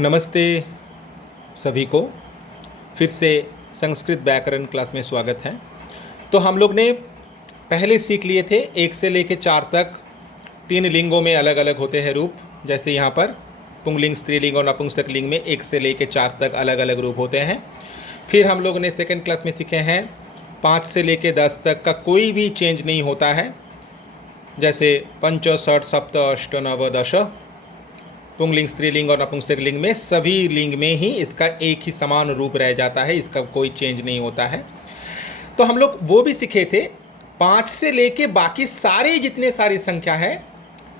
नमस्ते सभी को। फिर से संस्कृत व्याकरण क्लास में स्वागत है। तो हम लोग ने पहले सीख लिए थे 1 से लेकर 4 तक 3 लिंगों में अलग अलग होते हैं रूप। जैसे यहाँ पर पुंगलिंग, स्त्रीलिंग और नपुंसक लिंग में 1 से लेकर 4 तक अलग अलग रूप होते हैं। फिर हम लोग ने सेकेंड क्लास में सीखे हैं 5 से लेकर 10 तक का कोई भी चेंज नहीं होता है। जैसे पंच, षठ, सप्त, अष्ट, नव, दश। पुंगलिंग, स्त्रीलिंग और नपुंसक लिंग में सभी लिंग में ही इसका एक ही समान रूप रह जाता है, इसका कोई चेंज नहीं होता है। तो हम लोग वो भी सीखे थे 5 से लेके बाकी सारे जितने सारी संख्या है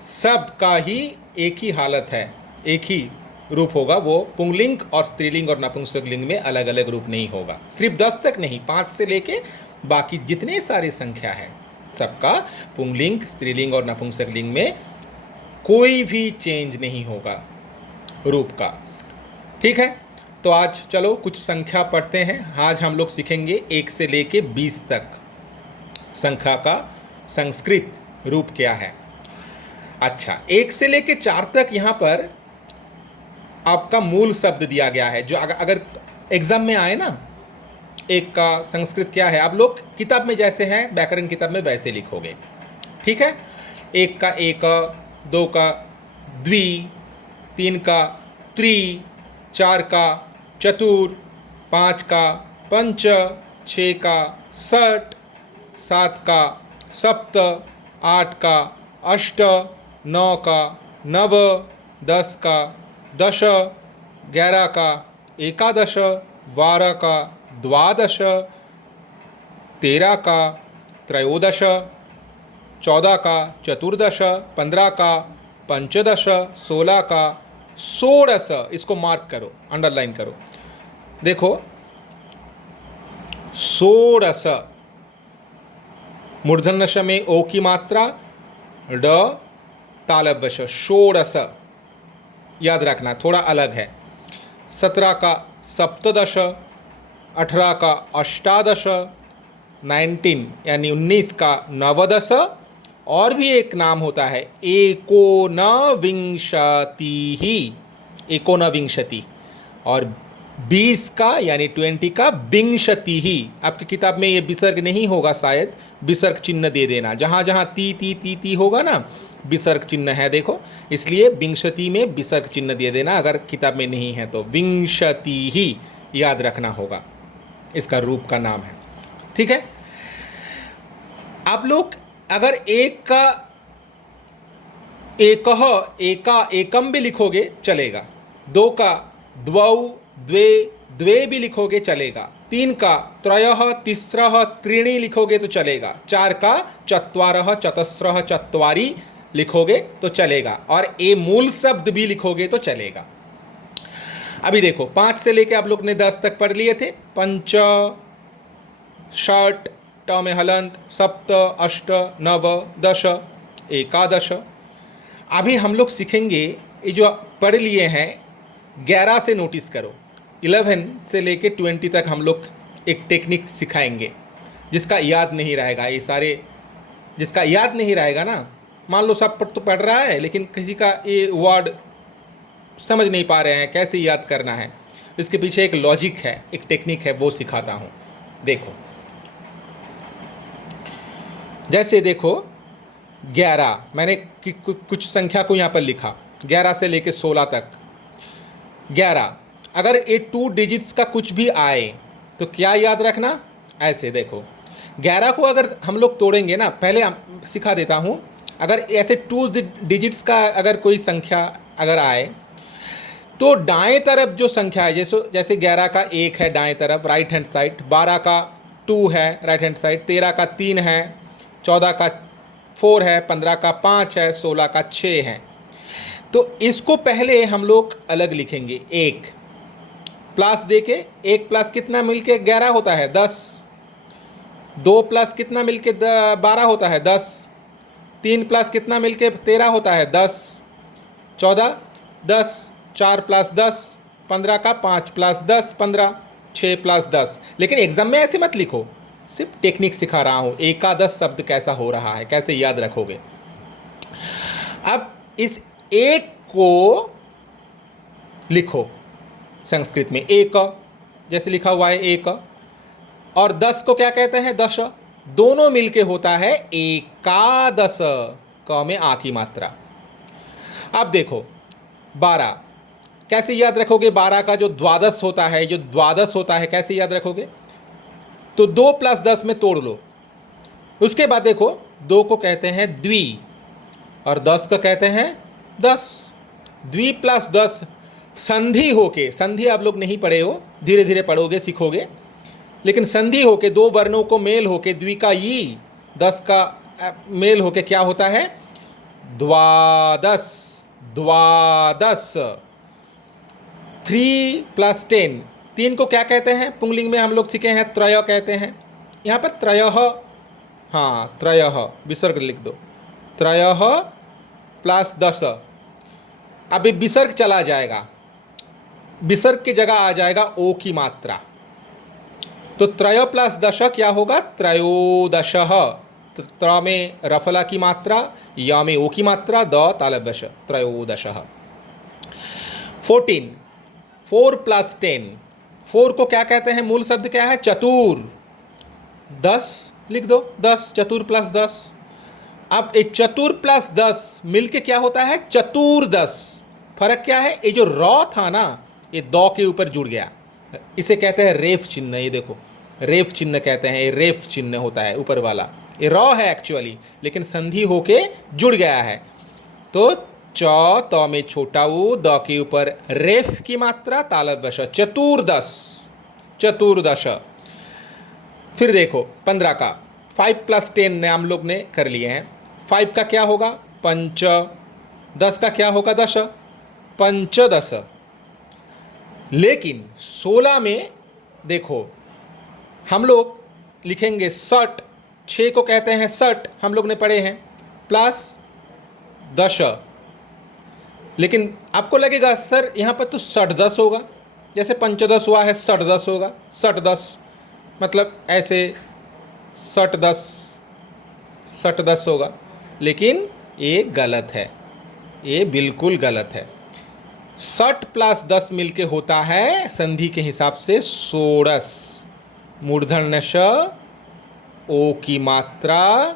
सब का ही एक ही हालत है, एक ही रूप होगा। वो पुंगलिंग और स्त्रीलिंग और नपुंसक लिंग में अलग अलग रूप नहीं होगा। सिर्फ 10 तक नहीं, 5 से लेके बाकी जितने सारी संख्या है सबका पुंगलिंग, स्त्रीलिंग और नपुंसक लिंग में कोई भी चेंज नहीं होगा रूप का। ठीक है, तो आज चलो कुछ संख्या पढ़ते हैं। आज हम लोग सीखेंगे 1 से लेके 20 तक संख्या का संस्कृत रूप क्या है। अच्छा, 1 से लेके 4 तक यहाँ पर आपका मूल शब्द दिया गया है, जो अगर एग्जाम में आए ना, एक का संस्कृत क्या है, आप लोग किताब में जैसे हैं व्याकरण किताब में वैसे लिखोगे। ठीक है, 1 का एक, 2 का द्वि, 3 का त्रि, 4 का चतुर, 5 का पंच, 6 का षट, 7 का सप्त, 8 का अष्ट, 9 का नव, 10 का दश, 11 का एकादश, 12 का द्वादश, 13 का त्रयोदश, 14 का चतुर्दश, 15 का पंचदश, 16 का षोडश। इसको मार्क करो, अंडरलाइन करो। देखो, षोडश मूर्धन्यश में ओ की मात्रा, ड तालव्यश, षोडश याद रखना, थोड़ा अलग है। 17 का सप्तदश, 18 का अष्टादश, 19 यानी 19 का नवदश, और भी एक नाम होता है एकोनविंशति, और 20 का यानी 20 का विंशति ही। आपकी किताब में ये विसर्ग नहीं होगा, शायद विसर्ग चिन्ह दे देना, जहाँ जहाँ ती ती ती ती होगा ना विसर्ग चिन्ह है, देखो, इसलिए विंशति में विसर्ग चिन्ह दे देना। अगर किताब में नहीं है तो विंशति ही याद रखना होगा, इसका रूप का नाम है। ठीक है, आप लोग अगर एक का एकह, एका, एकम भी लिखोगे चलेगा, 2 का द्वौ, द्वे, द्वे भी लिखोगे चलेगा, 3 का त्रयः, तिस्रः, त्रीणि लिखोगे तो चलेगा, 4 का चत्वारः, चतस्रः, चत्वारि लिखोगे तो चलेगा, और ए मूल शब्द भी लिखोगे तो चलेगा। अभी देखो, 5 से लेके आप लोग ने 10 तक पढ़ लिए थे। पंच, षट, ट में हलंत, सप्त, अष्ट, नव, दश, एकादश। अभी हम लोग सीखेंगे, ये जो पढ़ लिए हैं 11 से नोटिस करो, 11 से लेके 20 तक हम लोग एक टेक्निक सिखाएंगे जिसका याद नहीं रहेगा। ये सारे जिसका याद नहीं रहेगा ना, मान लो सब तो पढ़ रहा है लेकिन किसी का ये वर्ड समझ नहीं पा रहे हैं, कैसे याद करना है, इसके पीछे एक लॉजिक है, एक टेक्निक है, वो सिखाता हूँ। देखो, जैसे देखो 11, मैंने कुछ संख्या को यहाँ पर लिखा 11 से लेके 16 तक। 11 अगर ये 2 डिजिट्स का कुछ भी आए तो क्या याद रखना, ऐसे देखो 11 को अगर हम लोग तोड़ेंगे ना, पहले सिखा देता हूँ। अगर ऐसे 2 डिजिट्स का अगर कोई संख्या अगर आए तो दाएं तरफ जो संख्या है, जैसे 11 का 1 है दाएं तरफ राइट हैंड साइड, 12 का 2 है राइट हैंड साइड, 13 का 3 है, 14 का 4 है, 15 का 5 है, 16 का 6 है। तो इसको पहले हम लोग अलग लिखेंगे, 1 प्लस देके, 1 प्लस कितना मिलके 11 होता है 10, 2 प्लस कितना मिलके 12 होता है 10, 3 प्लस कितना मिलके 13 होता है 10, 14 10, 4 प्लस 10 15 का, 5 प्लस 10 15, 6 प्लस 10। लेकिन एग्जाम में ऐसे मत लिखो, सिर्फ टेक्निक सिखा रहा हूँ, एकादश शब्द कैसा हो रहा है, कैसे याद रखोगे। अब इस एक को लिखो संस्कृत में एक, जैसे लिखा हुआ है एक, और 10 को क्या कहते हैं? दश। दोनों मिलके होता है एकादश, क में आ की मात्रा। अब देखो 12 कैसे याद रखोगे? 12 का जो द्वादश होता है, जो द्वादश होता है, कैसे याद रखोगे? तो 2 + 10 में तोड़ लो। उसके बाद देखो 2 को कहते हैं द्वि और 10 को कहते हैं दस। द्वि + 10 संधि होके, संधि आप लोग नहीं पढ़े हो, धीरे धीरे पढ़ोगे सीखोगे, लेकिन संधि होके दो वर्णों को मेल होके द्वि का ई, 10 का मेल होके क्या होता है? द्वादश। द्वादश। 3 + 10, 3 को क्या कहते हैं? पुंगलिंग में हम लोग सीखे हैं त्रय कहते हैं। यहाँ पर त्रयः, हाँ त्रयः विसर्ग लिख दो, त्रयः + 10। अब ये विसर्ग चला जाएगा, विसर्ग की जगह आ जाएगा ओ की मात्रा, तो त्रय + 10 क्या होगा? त्रयोदशः। त्र में रफला की मात्रा, या में ओ की मात्रा, द तालव्यश, त्रयोदशः। 14, 4 + 10, 4 को क्या कहते हैं? मूल शब्द क्या है? चतुर। 10 लिख दो, 10, चतुर + 10। अब ये चतुर + 10 मिलके क्या होता है? चतुर्दश। फर्क क्या है? ये जो रॉ था ना, ये दौ के ऊपर जुड़ गया, इसे कहते हैं रेफ चिन्ह। ये देखो रेफ चिन्ह कहते हैं, ये रेफ चिन्ह होता है ऊपर वाला, ये रॉ है एक्चुअली, लेकिन संधि होके जुड़ गया है। तो च, त में छोटा ऊ, द के ऊपर रेफ की मात्रा, तालव्यश, चतुर्दश। चतुर्दश। फिर देखो 15 का 5 + 10 ने हम लोग ने कर लिए हैं। 5 का क्या होगा? पंच। 10 का क्या होगा? दश, पंचदश। लेकिन 16 में देखो हम लोग लिखेंगे 60, 6 को कहते हैं 60, हम लोग ने पढ़े हैं, प्लस 10। लेकिन आपको लगेगा सर यहाँ पर तो 60 होगा, जैसे पंचदश हुआ है 60 होगा, 60 मतलब ऐसे 60 होगा, लेकिन ये गलत है, ये बिल्कुल गलत है। 60 + 10 मिलके होता है संधि के हिसाब से षोडश। मूर्धन्य श, ओ की मात्रा,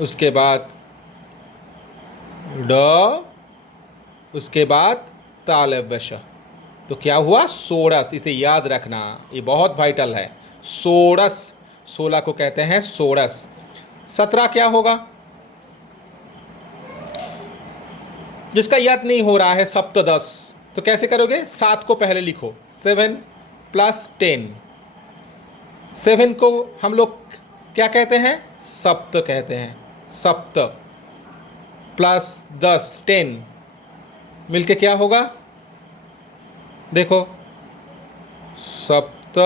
उसके बाद ड, उसके बाद तालव्य श, तो क्या हुआ? षोडश। इसे याद रखना, ये बहुत वाइटल है। षोडश, 16 को कहते हैं षोडश। 17 क्या होगा? जिसका याद नहीं हो रहा है सप्तदश, तो कैसे करोगे? 7 को पहले लिखो, 7 + 10। 7 को हम लोग क्या कहते हैं? सप्त कहते हैं, सप्त। + 10, 10 मिलके क्या होगा? देखो सप्त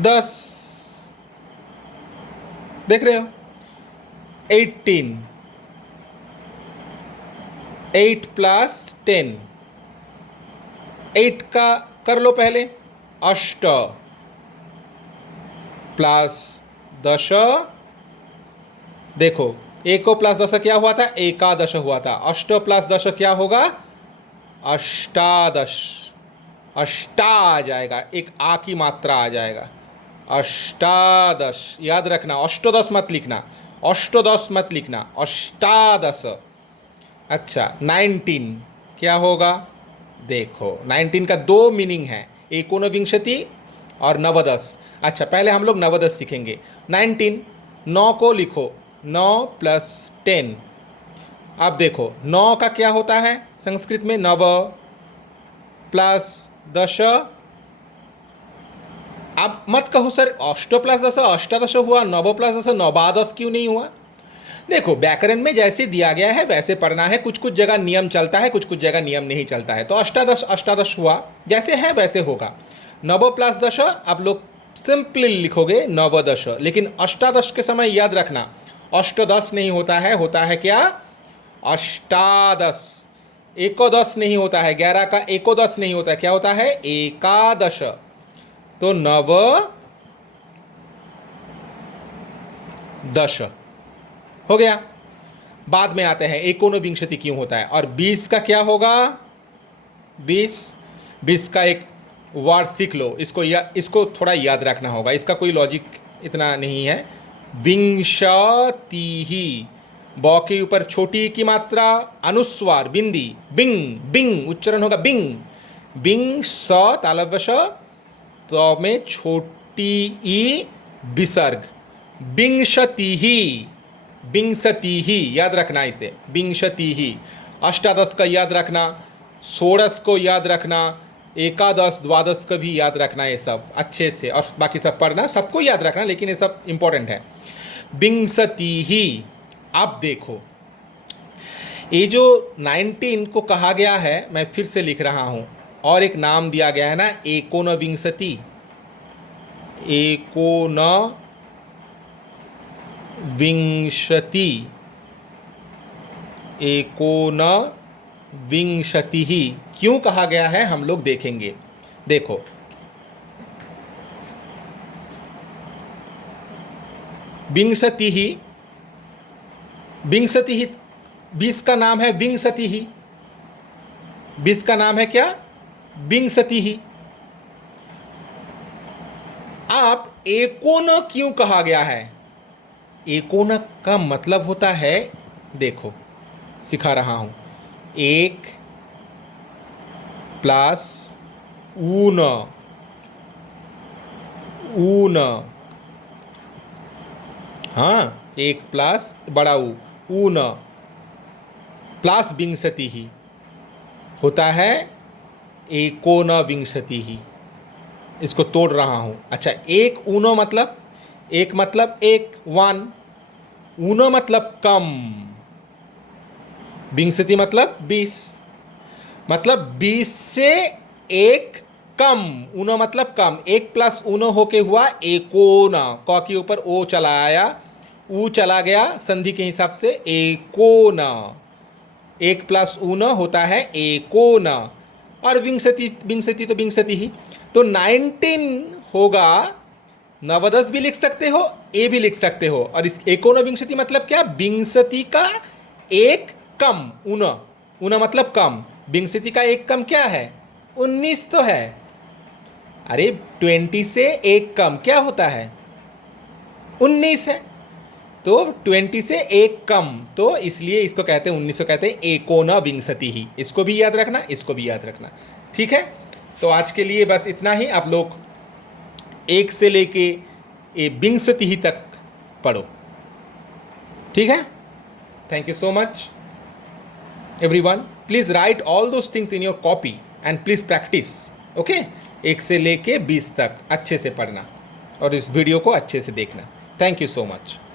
10, देख रहे हो? 18, 8 + 10, 8 का कर लो पहले, अष्ट + 10। देखो एको + 10 क्या हुआ था? एकादश हुआ था। अष्ट + 10 क्या होगा? अष्टादश। अष्टा आ जाएगा, एक आ की मात्रा आ जाएगा, अष्टादश। याद रखना, अष्टदश मत लिखना, अष्टदश मत लिखना, अष्टादश। अच्छा 19 क्या होगा? देखो 19 का 2 मीनिंग है, एकोनविंशति और नवदश। अच्छा पहले हम लोग नवदश सीखेंगे। 19, 9 को लिखो, 9 + 10। अब देखो 9 का क्या होता है संस्कृत में? नव + 10। अब मत कहो सर अष्ट + 10 अष्टादश हुआ, नव + 10 नवादश क्यों नहीं हुआ? देखो व्याकरण में जैसे दिया गया है वैसे पढ़ना है, कुछ कुछ जगह नियम चलता है, कुछ कुछ जगह नियम नहीं चलता है। तो अष्टादश अष्टादश हुआ, जैसे है वैसे होगा। नव + 10 आप लोग सिंपली लिखोगे नवदश, लेकिन अष्टादश के समय याद रखना अष्टदश नहीं होता है, होता है क्या? अष्टादश। एकोदश नहीं होता है, 11 का एकोदश नहीं होता है, क्या होता है? एकादश। तो नव दश हो गया। बाद में आते हैं एकोनविंशति क्यों होता है। और 20 का क्या होगा, 20 का एक वर्ड सीख लो, इसको थोड़ा याद रखना होगा, इसका कोई लॉजिक इतना नहीं है। विंशतिहि, ब के ऊपर छोटी की मात्रा, अनुस्वार, बिंदी, बिंग, बिंग उच्चारण होगा, बिंग, बिंग, स तालव्य श, तो में छोटी ई विसर्ग, विंशतिहि, विंशतिहि याद रखना इसे, विंशतिहि। अष्टादश का याद रखना, षोड़श को याद रखना, एकादश द्वादश का भी याद रखना, ये सब अच्छे से, और बाकी सब पढ़ना, सबको याद रखना, लेकिन ये सब इंपॉर्टेंट है। विंशतिहि। अब देखो ये जो 19 को कहा गया है, मैं फिर से लिख रहा हूँ, और एक नाम दिया गया है ना, एकोनविंशति, एकोनविंशति, एकोनविंशतिहि क्यों कहा गया है हम लोग देखेंगे। देखो विंशतिहि, विंशतिहि, 20 का नाम है विंशतिहि, 20 का नाम है क्या, विंशतिहि। आप एकोन क्यों कहा गया है, एकोन का मतलब होता है, देखो सिखा रहा हूं, एक प्लस ऊन, ऊन, हाँ, एक प्लस बड़ा ऊन प्लस विंशतिहि होता है एकोनविंशतिहि। इसको तोड़ रहा हूँ। अच्छा, एक ऊनो मतलब, एक मतलब एक, वन, ऊनो मतलब कम, विंशति मतलब 20, मतलब 20 से एक कम, ऊनो मतलब कम, एक प्लस ऊनो होके हुआ एकोन, क के ऊपर ओ चला आया, ऊ चला गया संधि के हिसाब से, एकोन, एक प्लस ऊनो होता है एकोन, और विंशति, विंशति तो विंशति ही, तो 19 होगा, नवदस भी लिख सकते हो, ए भी लिख सकते हो, और इस एकोनविंशति मतलब क्या, विंशति का एक कम, ऊन, ऊन मतलब कम, विंशति का एक कम क्या है, 19 तो है। अरे 20 से एक कम क्या होता है, 19 है, तो 20 से एक कम, तो इसलिए इसको कहते हैं 19 को कहते हैं एकोनविंशतिहि। इसको भी याद रखना, इसको भी याद रखना, ठीक है। तो आज के लिए बस इतना ही, आप लोग 1 से लेके विंशतिहि तक पढ़ो, ठीक है। Thank you so much everyone. Please right all those things in your copy and please practice, okay. 1 से लेके 20 तक अच्छे से पढ़ना, और इस वीडियो को अच्छे से देखना। Thank you so much.